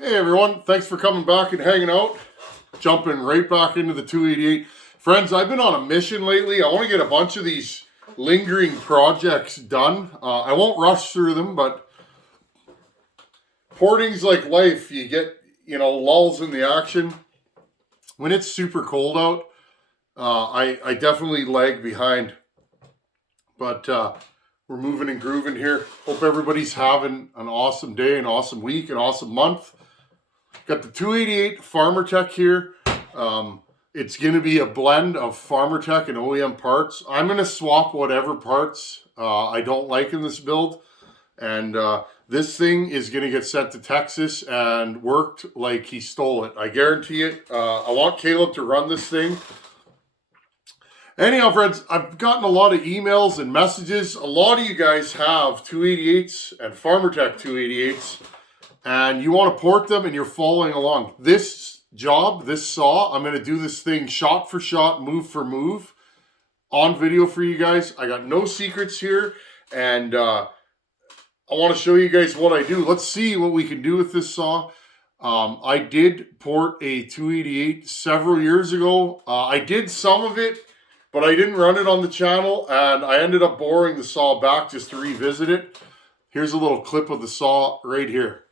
Hey everyone, thanks for coming back and hanging out. Jumping right back into the 288. Friends, I've been on a mission lately. I want to get a bunch of these lingering projects done. I won't rush through them, but porting's like life. You get, lulls in the action. When it's super cold out, I definitely lag behind. But we're moving and grooving here. Hope everybody's having an awesome day, an awesome week, an awesome month. Got the 288 Farmer Tech here. It's going to be a blend of Farmer Tech and OEM parts. I'm going to swap whatever parts I don't like in this build. And this thing is going to get sent to Texas and worked like he stole it. I guarantee it. I want Caleb to run this thing. Anyhow, friends, I've gotten a lot of emails and messages. A lot of you guys have 288s and Farmer Tech 288s. And you want to port them and you're following along. This job, this saw, I'm going to do this thing shot for shot, move for move on video for you guys. I got no secrets here. And I want to show you guys what I do. Let's see what we can do with this saw. I did port a 288 several years ago. I did some of it, but I didn't run it on the channel. And I ended up borrowing the saw back just to revisit it. Here's a little clip of the saw right here.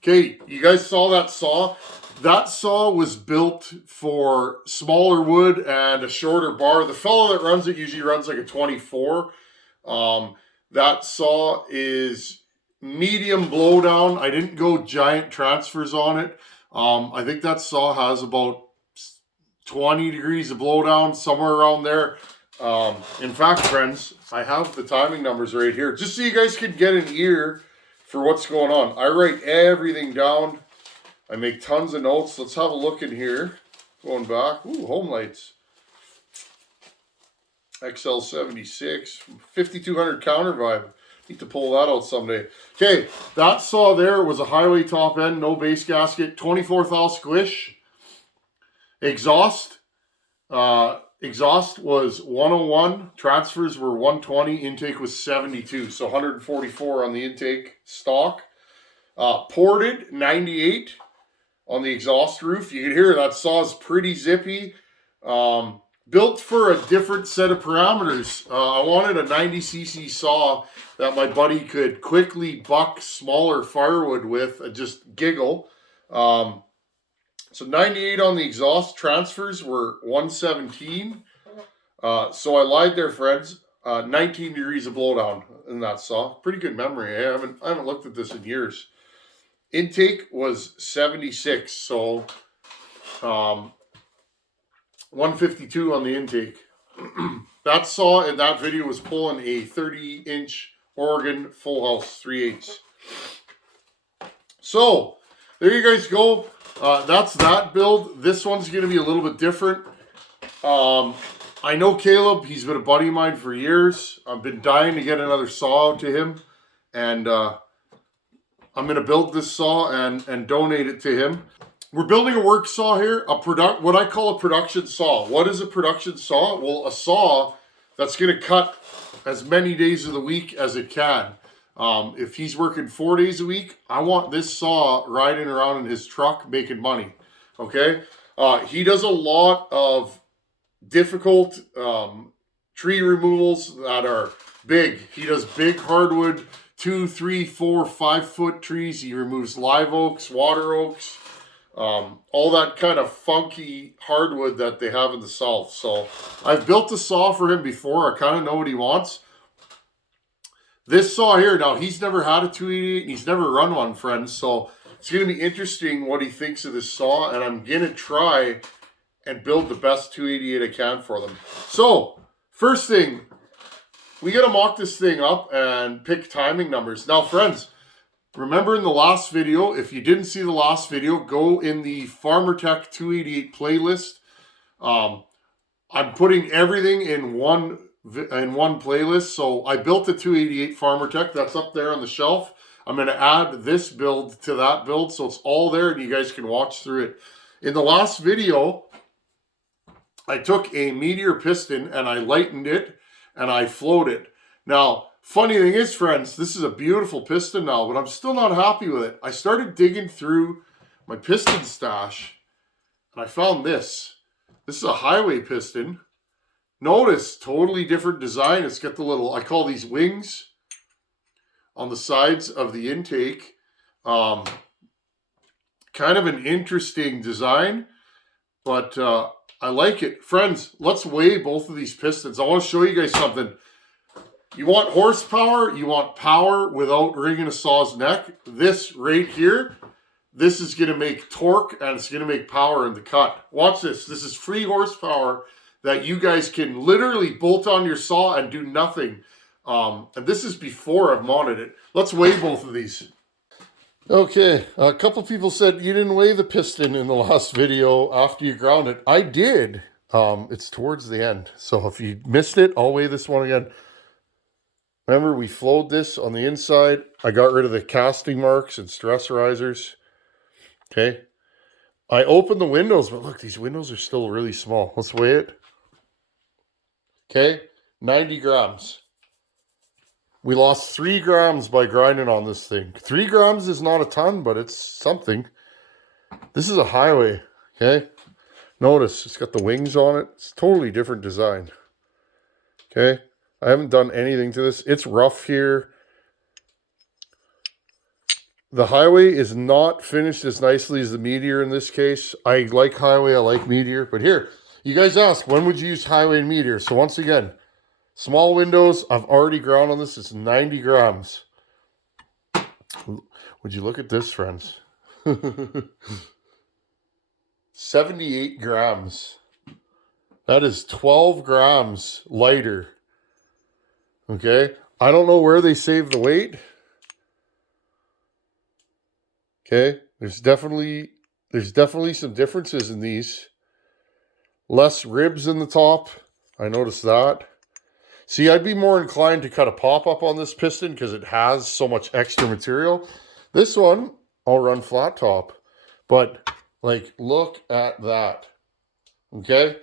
Okay, you guys saw that saw? That saw was built for smaller wood and a shorter bar. The fellow that runs it usually runs like a 24. That saw is medium blowdown. I didn't go giant transfers on it. I think that saw has about 20 degrees of blowdown, somewhere around there. In fact, friends, I have the timing numbers right here, just so you guys can get an ear for what's going on. I write everything down. I make tons of notes. Let's have a look in here. Going back. Ooh, home lights. XL76. 5200 counter vibe. Need to pull that out someday. Okay, that saw there was a highway top end, no base gasket, 24 thou squish. Exhaust. Exhaust was 101, transfers were 120, intake was 72, so 144 on the intake stock. Ported 98 on the exhaust roof. You can hear that saw is pretty zippy. Built for a different set of parameters. I wanted a 90cc saw that my buddy could quickly buck smaller firewood with and just giggle. So 98 on the exhaust. Transfers were 117. So I lied there, friends. 19 degrees of blowdown in that saw. Pretty good memory. I haven't looked at this in years. Intake was 76. So 152 on the intake. That saw in that video was pulling a 30-inch Oregon full house 3/8. So there you guys go. That's that build. This one's going to be a little bit different. I know Caleb. He's been a buddy of mine for years. I've been dying to get another saw out to him. And I'm going to build this saw and donate it to him. We're building a work saw here. What I call a production saw. What is a production saw? Well, a saw that's going to cut as many days of the week as it can. If he's working 4 days a week, I want this saw riding around in his truck making money. Okay? He does a lot of difficult tree removals that are big. He does big hardwood, 2, 3, 4, 5 foot trees. He removes live oaks, water oaks, all that kind of funky hardwood that they have in the South. So I've built a saw for him before. I kind of know what he wants. This saw here, now he's never had a 288 and he's never run one, friends. So it's going to be interesting what he thinks of this saw. And I'm going to try and build the best 288 I can for them. So first thing, we got to mock this thing up and pick timing numbers. Now, friends, remember in the last video, if you didn't see the last video, go in the Farmer Tech 288 playlist. I'm putting everything in one playlist. So I built the 288 Farmer Tech. That's up there on the shelf. I'm going to add this build to that build, so it's all there and you guys can watch through it. In the last video, I took a Meteor piston and I lightened it and I flowed it. Now, funny thing is, friends, this is a beautiful piston now, but I'm still not happy with it. I started digging through my piston stash and I found this. This is a highway piston. Notice, totally different design. It's got the little, I call these wings on the sides of the intake. Kind of an interesting design, but I like it. Friends, let's weigh both of these pistons. I want to show you guys something. You want horsepower, you want power without wringing a saw's neck. This right here, this is going to make torque and it's going to make power in the cut. Watch this. This is free horsepower that you guys can literally bolt on your saw and do nothing. And this is before I've mounted it. Let's weigh both of these. Okay, a couple people said you didn't weigh the piston in the last video after you ground it. I did. It's towards the end. So if you missed it, I'll weigh this one again. Remember, we flowed this on the inside. I got rid of the casting marks and stress risers. Okay. I opened the windows, but look, these windows are still really small. Let's weigh it. Okay, 90 grams. We lost 3 grams by grinding on this thing. 3 grams is not a ton, but it's something. This is a highway, okay? Notice, it's got the wings on it. It's totally different design, okay? I haven't done anything to this. It's rough here. The highway is not finished as nicely as the Meteor in this case. I like highway, I like Meteor. But here, you guys asked, when would you use highway and Meteor? So once again, small windows, I've already ground on this. It's 90 grams. Would you look at this, friends? 78 grams. That is 12 grams lighter. Okay? I don't know where they saved the weight. Okay? There's definitely some differences in these. Less ribs in the top. I noticed that. See, I'd be more inclined to cut a pop-up on this piston because it has so much extra material. This one, I'll run flat top. But, like, look at that. Okay?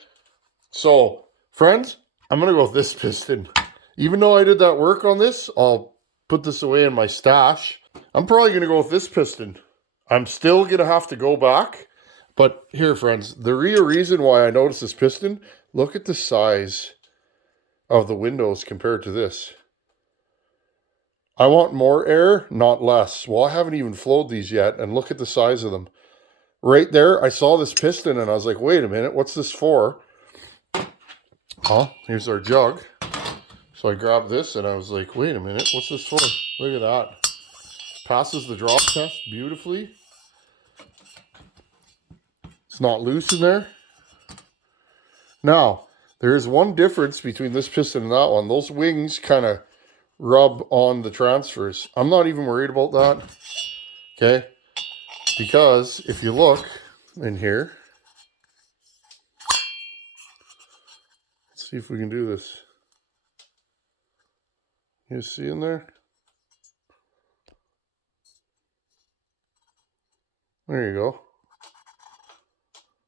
So, friends, I'm going to go with this piston. Even though I did that work on this, I'll put this away in my stash. I'm probably going to go with this piston. I'm still going to have to go back. But here, friends, the real reason why I noticed this piston, look at the size of the windows compared to this. I want more air, not less. Well, I haven't even flowed these yet, and look at the size of them. Right there, I saw this piston, and I was like, wait a minute, what's this for? Oh, here's our jug. So I grabbed this, and I was like, wait a minute, what's this for? Look at that. Passes the drop test beautifully. It's not loose in there. Now, there is one difference between this piston and that one. Those wings kind of rub on the transfers. I'm not even worried about that. Okay? Because if you look in here, let's see if we can do this. You see in there? There you go.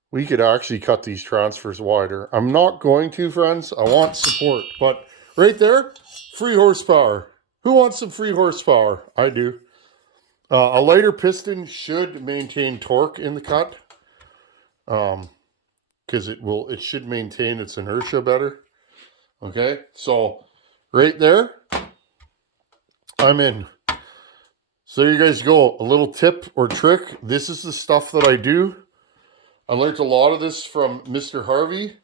We could actually cut these transfers wider. I'm not going to, friends. I want support. But right there, free horsepower. Who wants some free horsepower? I do. A lighter piston should maintain torque in the cut. Because it should maintain its inertia better. Okay, so right there, I'm in. So there you guys go. A little tip or trick. This is the stuff that I do. I learned a lot of this from Mr. Harvey,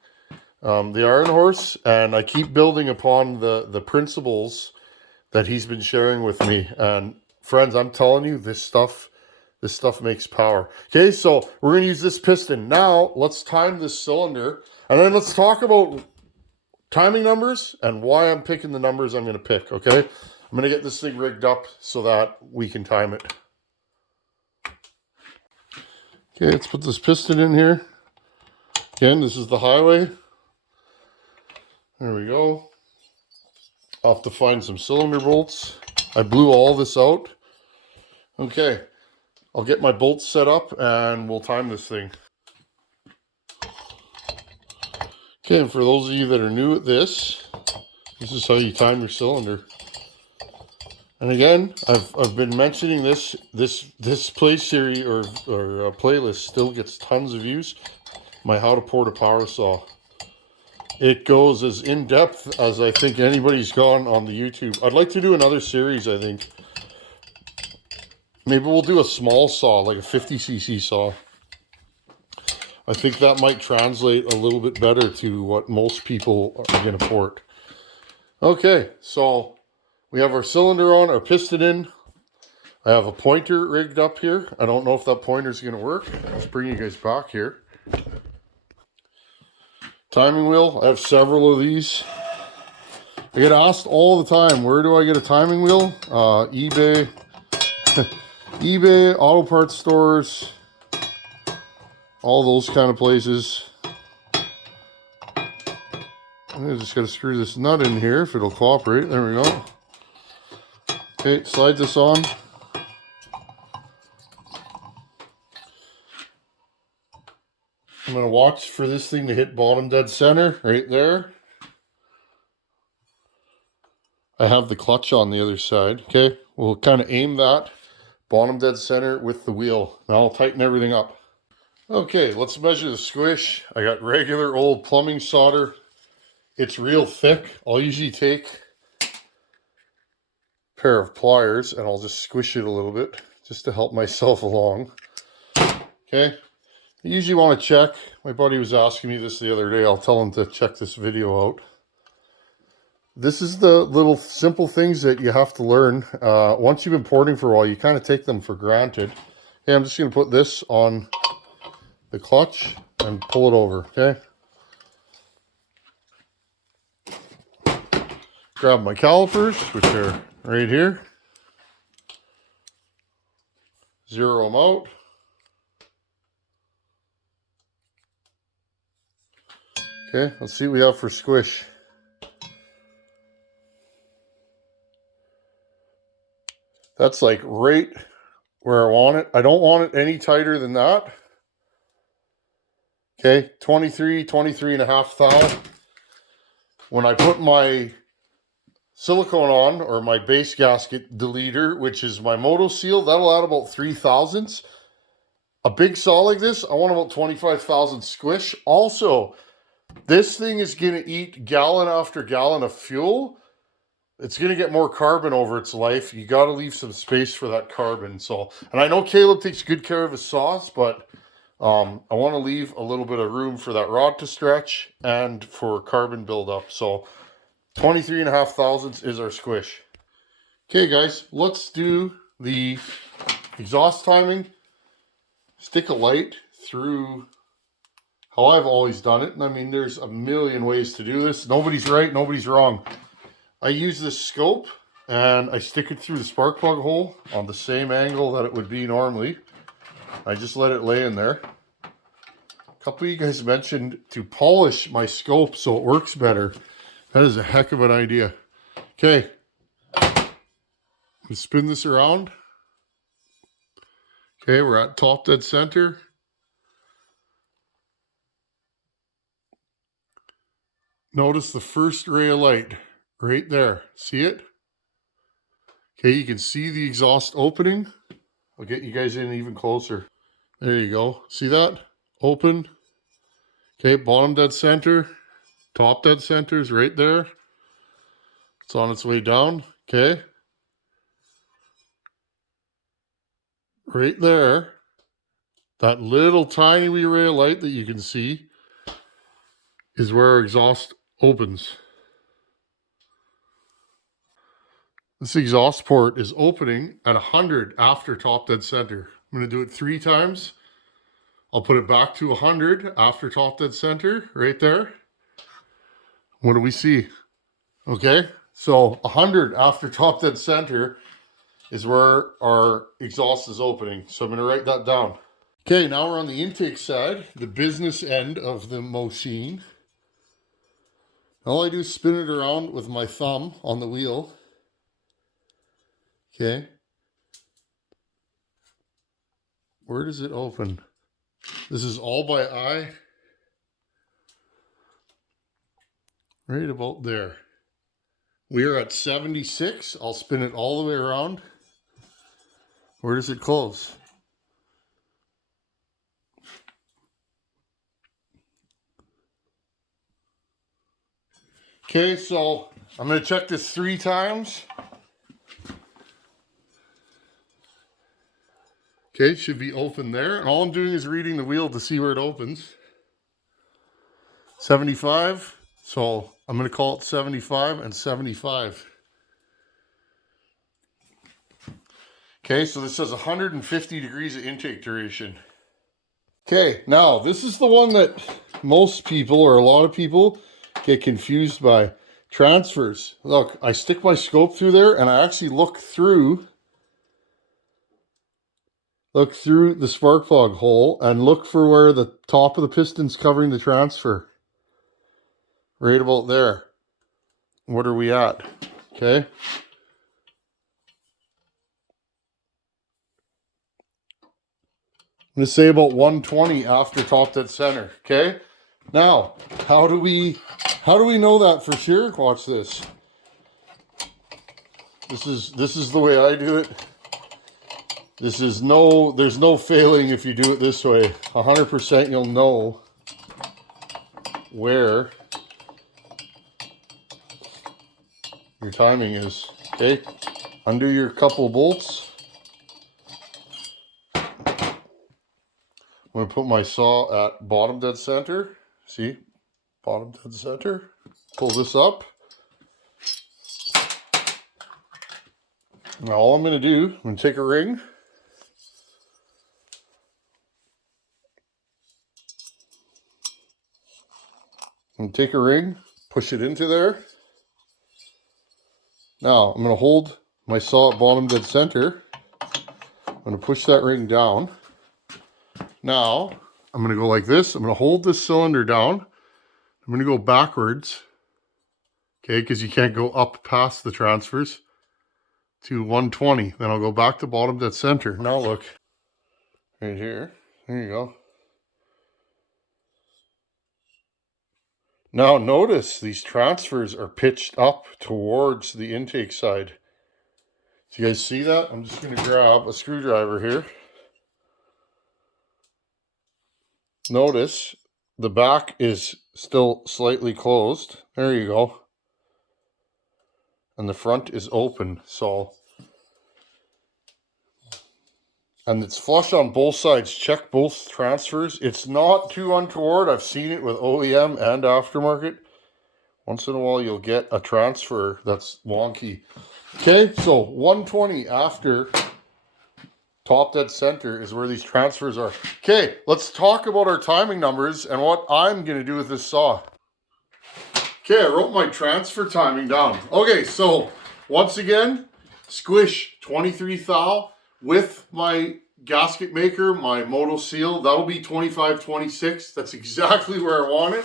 the Iron Horse, and I keep building upon the principles that he's been sharing with me. And friends, I'm telling you, this stuff makes power. Okay, so we're going to use this piston. Now, let's time this cylinder, and then let's talk about timing numbers and why I'm picking the numbers I'm going to pick, okay? I'm going to get this thing rigged up so that we can time it. Okay, let's put this piston in here. Again, this is the highway. There we go. I'll have to find some cylinder bolts. I blew all this out. Okay, I'll get my bolts set up and we'll time this thing. Okay, and for those of you that are new at this is how you time your cylinder. And again, I've been mentioning this play series or playlist still gets tons of views. My how to port a power saw. It goes as in depth as I think anybody's gone on the YouTube. I'd like to do another series, I think. Maybe we'll do a small saw, like a 50cc saw. I think that might translate a little bit better to what most people are going to port. Okay, so we have our cylinder on, our piston in. I have a pointer rigged up here. I don't know if that pointer is going to work. Let's bring you guys back here. Timing wheel. I have several of these. I get asked all the time, where do I get a timing wheel? eBay. eBay, auto parts stores, all those kind of places. I just got to screw this nut in here if it'll cooperate. There we go. Okay, slide this on. I'm going to watch for this thing to hit bottom dead center right there. I have the clutch on the other side. Okay, we'll kind of aim that bottom dead center with the wheel. Now I'll tighten everything up. Okay, let's measure the squish. I got regular old plumbing solder. It's real thick. I'll usually take a pair of pliers and I'll just squish it a little bit just to help myself along. Okay, I usually want to check. My buddy was asking me this the other day. I'll tell him to check this video out. This is the little simple things that you have to learn. Once you've been porting for a while, you kind of take them for granted. Okay, I'm just going to put this on the clutch and pull it over, okay? Grab my calipers, which are right here. Zero them out. Okay, let's see what we have for squish. That's like right where I want it. I don't want it any tighter than that. Okay, 23 and a half thou. When I put my silicone on, or my base gasket deleter, which is my moto seal, that'll add about 3 thousandths. A big saw like this, I want about 25,000 squish. Also, this thing is going to eat gallon after gallon of fuel. It's going to get more carbon over its life. You got to leave some space for that carbon. So, and I know Caleb takes good care of his saws, but I want to leave a little bit of room for that rod to stretch and for carbon buildup. So 23 and a half thousandths is our squish. Okay guys, let's do the exhaust timing. Stick a light through how I've always done it. And I mean, there's a million ways to do this. Nobody's right, nobody's wrong. I use this scope and I stick it through the spark plug hole on the same angle that it would be normally. I just let it lay in there. A couple of you guys mentioned to polish my scope so it works better. That is a heck of an idea. Okay, let's spin this around. Okay, we're at top dead center. Notice the first ray of light right there. See it? Okay, you can see the exhaust opening. I'll get you guys in even closer. There you go. See that? Open. Okay, bottom dead center. Top dead center is right there. It's on its way down. Okay. Right there. That little tiny wee ray of light that you can see is where our exhaust opens. This exhaust port is opening at 100 after top dead center. I'm going to do it 3 times. I'll put it back to 100 after top dead center, right there. What do we see? Okay, so 100 after top dead center is where our exhaust is opening. So I'm going to write that down. Okay, now we're on the intake side, the business end of the machine. All I do is spin it around with my thumb on the wheel. Okay. Where does it open? This is all by eye. Right about there. We are at 76. I'll spin it all the way around. Where does it close? Okay, so I'm going to check this 3 times. Okay, should be open there. And all I'm doing is reading the wheel to see where it opens. 75. So I'm going to call it 75 and 75. Okay, so this says 150 degrees of intake duration. Okay, now this is the one that most people, or a lot of people, get confused by. Transfers. Look, I stick my scope through there and I actually look through the spark plug hole and look for where the top of the piston's covering the transfer. Right about there. What are we at? Okay. I'm going to say about 120 after top dead center. Okay. Now, how do we know that for sure? Watch this. This is the way I do it. There's no failing if you do it this way. 100% you'll know where your timing is. Okay, undo your couple bolts. I'm going to put my saw at bottom dead center. See, bottom dead center. Pull this up. Now all I'm going to do, I'm going to take a ring. I'm going to take a ring, push it into there. Now I'm going to hold my saw at bottom dead center. I'm going to push that ring down. Now I'm going to go like this. I'm going to hold this cylinder down. I'm going to go backwards. Okay, because you can't go up past the transfers to 120. Then I'll go back to bottom dead center. Now look, right here. There you go. Now notice these transfers are pitched up towards the intake side. Do you guys see that? I'm just going to grab a screwdriver here. Notice the back is still slightly closed. There you go. And the front is open. And it's flush on both sides. Check both transfers. It's not too untoward. I've seen it with OEM and aftermarket. Once in a while you'll get a transfer that's wonky. Okay, so 120 after top dead center is where these transfers are. Okay, let's talk about our timing numbers and what I'm going to do with this saw. Okay, I wrote my transfer timing down. Okay, so once again, squish 23 thou. With my gasket maker, my Moto Seal, that'll be 25-26. That's exactly where I want it.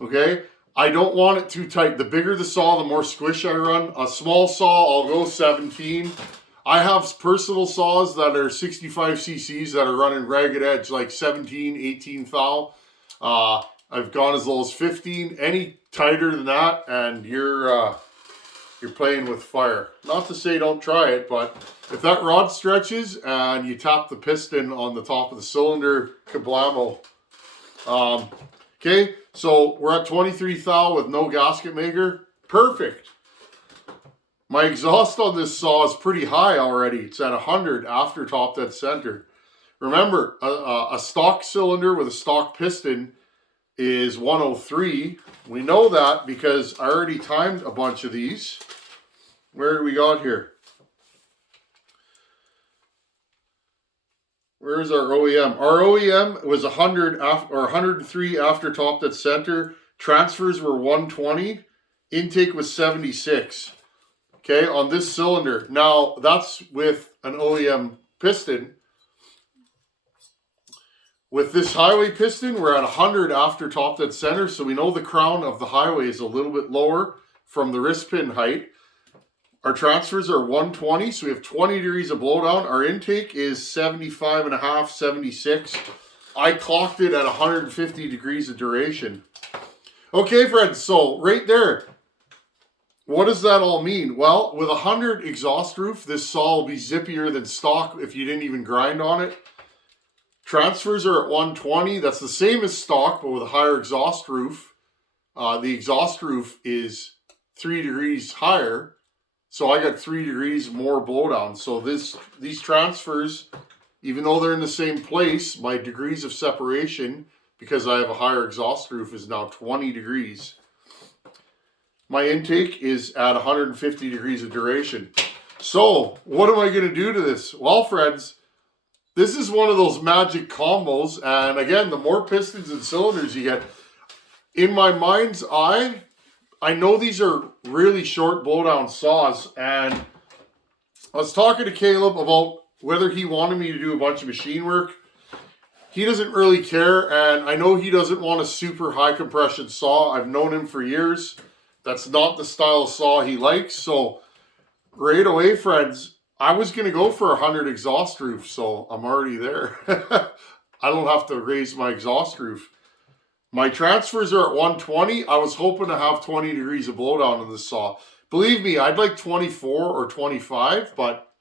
Okay, I don't want it too tight. The bigger the saw, the more squish I run. A small saw, I'll go 17. I have personal saws that are 65 cc's that are running ragged edge, like 17, 18 thou. I've gone as low as 15. Any tighter than that, and you're playing with fire. Not to say don't try it, but if that rod stretches and you tap the piston on the top of the cylinder, kablamo. Okay, so we're at 23 thou with no gasket maker. Perfect. My exhaust on this saw is pretty high already. It's at 100 after top dead center. Remember, a stock cylinder with a stock piston is 103. We know that because I already timed a bunch of these. Where do we got here? Where's our OEM? Our OEM was 100 or 103 after top dead center, Transfers were 120. Intake was 76. Okay, on this cylinder. Now, that's with an OEM piston. With this highway piston, we're at 100 after top dead center, so we know the crown of the highway is a little bit lower from the wrist pin height. Our transfers are 120, so we have 20 degrees of blowdown. Our intake is 75 and a half, 76. I clocked it at 150 degrees of duration. Okay, friends, so right there, what does that all mean? Well, with 100 exhaust roof, this saw will be zippier than stock if you didn't even grind on it. Transfers are at 120. That's the same as stock, but with a higher exhaust roof. The exhaust roof is 3 degrees higher, so I got 3 degrees more blowdown. So these transfers, even though they're in the same place, my degrees of separation, because I have a higher exhaust roof, is now 20 degrees. My intake is at 150 degrees of duration. So what am I going to do to this? Well, friends, this is one of those magic combos. And again, the more pistons and cylinders you get, in my mind's eye, I know these are really short blowdown saws. And I was talking to Caleb about whether he wanted me to do a bunch of machine work. He doesn't really care. And I know he doesn't want a super high compression saw. I've known him for years. That's not the style of saw he likes. So right away, friends, I was going to go for 100 exhaust roof, so I'm already there. I don't have to raise my exhaust roof. My transfers are at 120. I was hoping to have 20 degrees of blowdown in this saw. Believe me, I'd like 24 or 25, but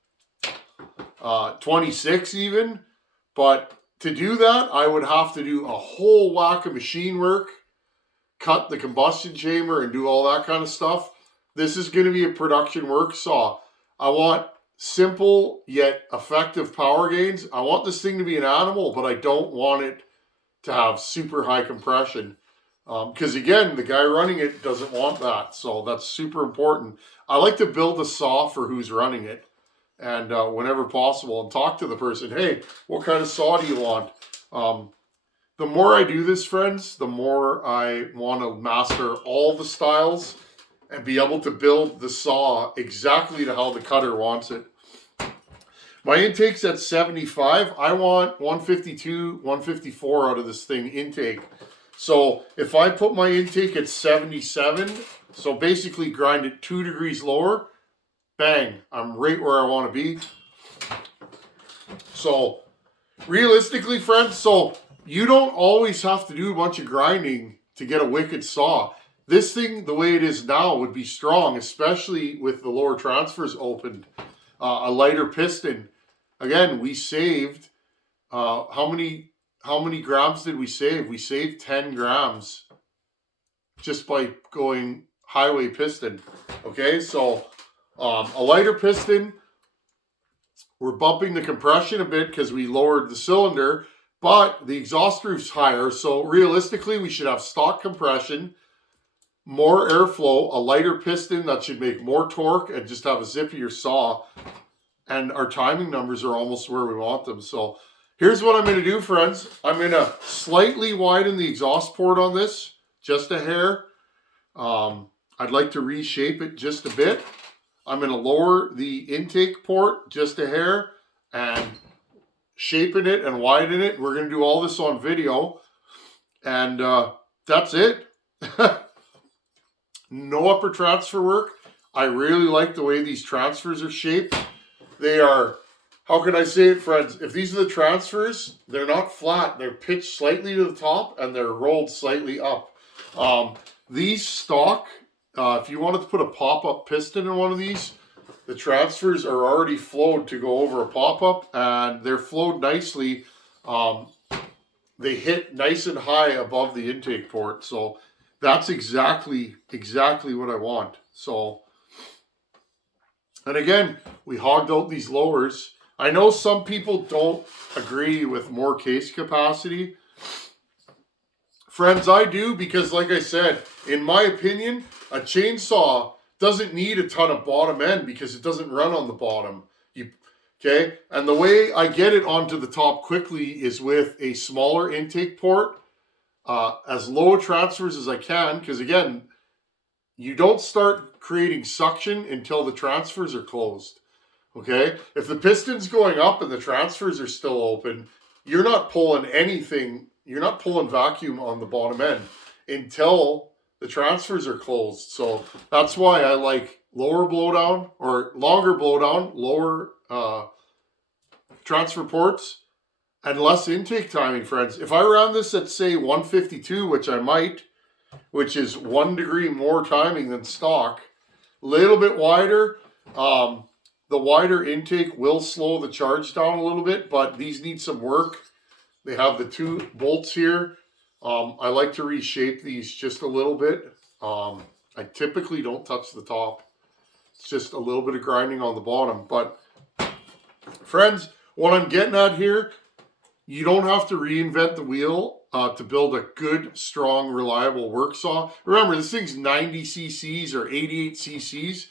26 even. But to do that, I would have to do a whole whack of machine work, cut the combustion chamber and do all that kind of stuff. This is going to be a production work saw. I want simple yet effective power gains. I want this thing to be an animal, but I don't want it to have super high compression. Because again, the guy running it doesn't want that. So that's super important. I like to build a saw for who's running it. And whenever possible, and talk to the person, hey, what kind of saw do you want? The more I do this, friends, the more I want to master all the styles and be able to build the saw exactly to how the cutter wants it. My intake's at 75. I want 152, 154 out of this thing intake. So if I put my intake at 77, so basically grind it 2 degrees lower, bang, I'm right where I want to be. So realistically, friends, so you don't always have to do a bunch of grinding to get a wicked saw. This thing, the way it is now, would be strong, especially with the lower transfers opened. A lighter piston. Again, we saved, how many grams did we save? We saved 10 grams just by going highway piston. Okay, so a lighter piston, we're bumping the compression a bit because we lowered the cylinder, but the exhaust roof's higher, so realistically we should have stock compression, more airflow, a lighter piston that should make more torque, and just have a zippier saw. And our timing numbers are almost where we want them. So here's what I'm going to do, friends. I'm going to slightly widen the exhaust port on this, just a hair. I'd like to reshape it just a bit. I'm going to lower the intake port just a hair and shaping it and widen it. We're going to do all this on video. And that's it. No upper transfer work. I really like the way these transfers are shaped. They are, how can I say it, friends? If these are the transfers, they're not flat. They're pitched slightly to the top and they're rolled slightly up. These stock, if you wanted to put a pop-up piston in one of these, the transfers are already flowed to go over a pop-up, and they're flowed nicely. They hit nice and high above the intake port. So that's exactly what I want. So, and again, we hogged out these lowers. I know some people don't agree with more case capacity. Friends, I do, because like I said, in my opinion, a chainsaw doesn't need a ton of bottom end because it doesn't run on the bottom. Okay? And the way I get it onto the top quickly is with a smaller intake port. as low transfers as I can, because again, you don't start creating suction until the transfers are closed. Okay? If the piston's going up and the transfers are still open, you're not pulling anything, you're not pulling vacuum on the bottom end until the transfers are closed. So that's why I like lower blowdown or longer blowdown, lower transfer ports, and less intake timing, friends. If I ran this at, say, 152, which I might, which is 1 degree more timing than stock, a little bit wider, the wider intake will slow the charge down a little bit, but these need some work. They have the 2 bolts here. I like to reshape these just a little bit. I typically don't touch the top. It's just a little bit of grinding on the bottom. But friends, what I'm getting at here, you don't have to reinvent the wheel to build a good, strong, reliable work saw. Remember, this thing's 90 cc's or 88 cc's.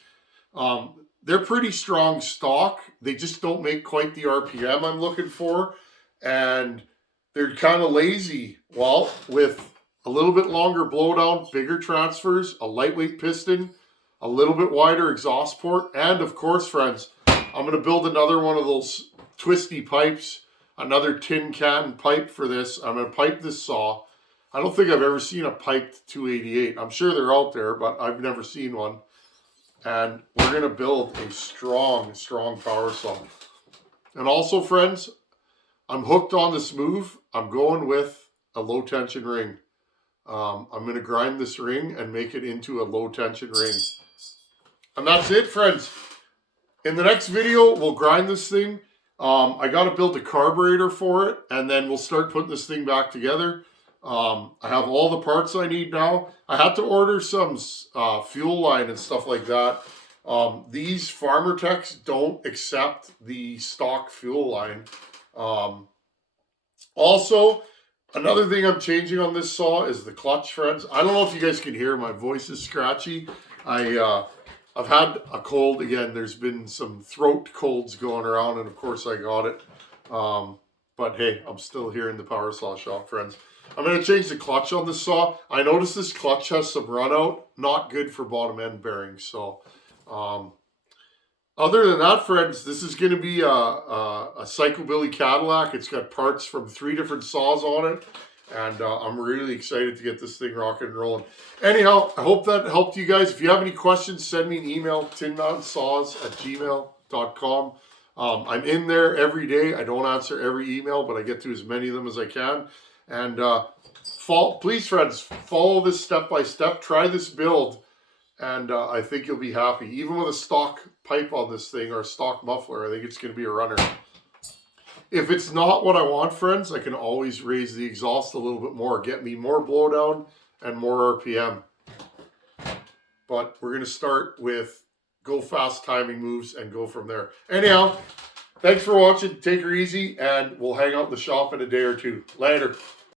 They're pretty strong stock. They just don't make quite the RPM I'm looking for. And they're kind of lazy. Well, with a little bit longer blowdown, bigger transfers, a lightweight piston, a little bit wider exhaust port, and of course, friends, I'm going to build another one of those twisty pipes, another tin can pipe for this. I'm going to pipe this saw. I don't think I've ever seen a piped 288. I'm sure they're out there, but I've never seen one. And we're going to build a strong, strong power saw. And also, friends, I'm hooked on this move. I'm going with a low tension ring. I'm going to grind this ring and make it into a low tension ring. And that's it, friends. In the next video, we'll grind this thing. I got to build a carburetor for it, and then we'll start putting this thing back together. I have all the parts I need now. I had to order some fuel line and stuff like that. These Farmer Techs don't accept the stock fuel line. Also, another thing I'm changing on this saw is the clutch, friends. I don't know if you guys can hear, my voice is scratchy. I've had a cold again. There's been some throat colds going around, and of course I got it. But hey, I'm still here in the power saw shop, friends. I'm going to change the clutch on this saw. I noticed this clutch has some run out. Not good for bottom end bearings. So, other than that, friends, this is going to be a Psychobilly Cadillac. It's got parts from 3 different saws on it. And I'm really excited to get this thing rocking and rolling. Anyhow, I hope that helped you guys. If you have any questions, send me an email, tinmountainsaws@gmail.com. I'm in there every day. I don't answer every email, but I get to as many of them as I can. And please, friends, follow this step by step. Try this build, and I think you'll be happy. Even with a stock pipe on this thing or a stock muffler, I think it's going to be a runner. If it's not what I want, friends, I can always raise the exhaust a little bit more. Get me more blowdown and more RPM. But we're going to start with go fast timing moves and go from there. Anyhow, thanks for watching. Take her easy, and we'll hang out in the shop in a day or two. Later.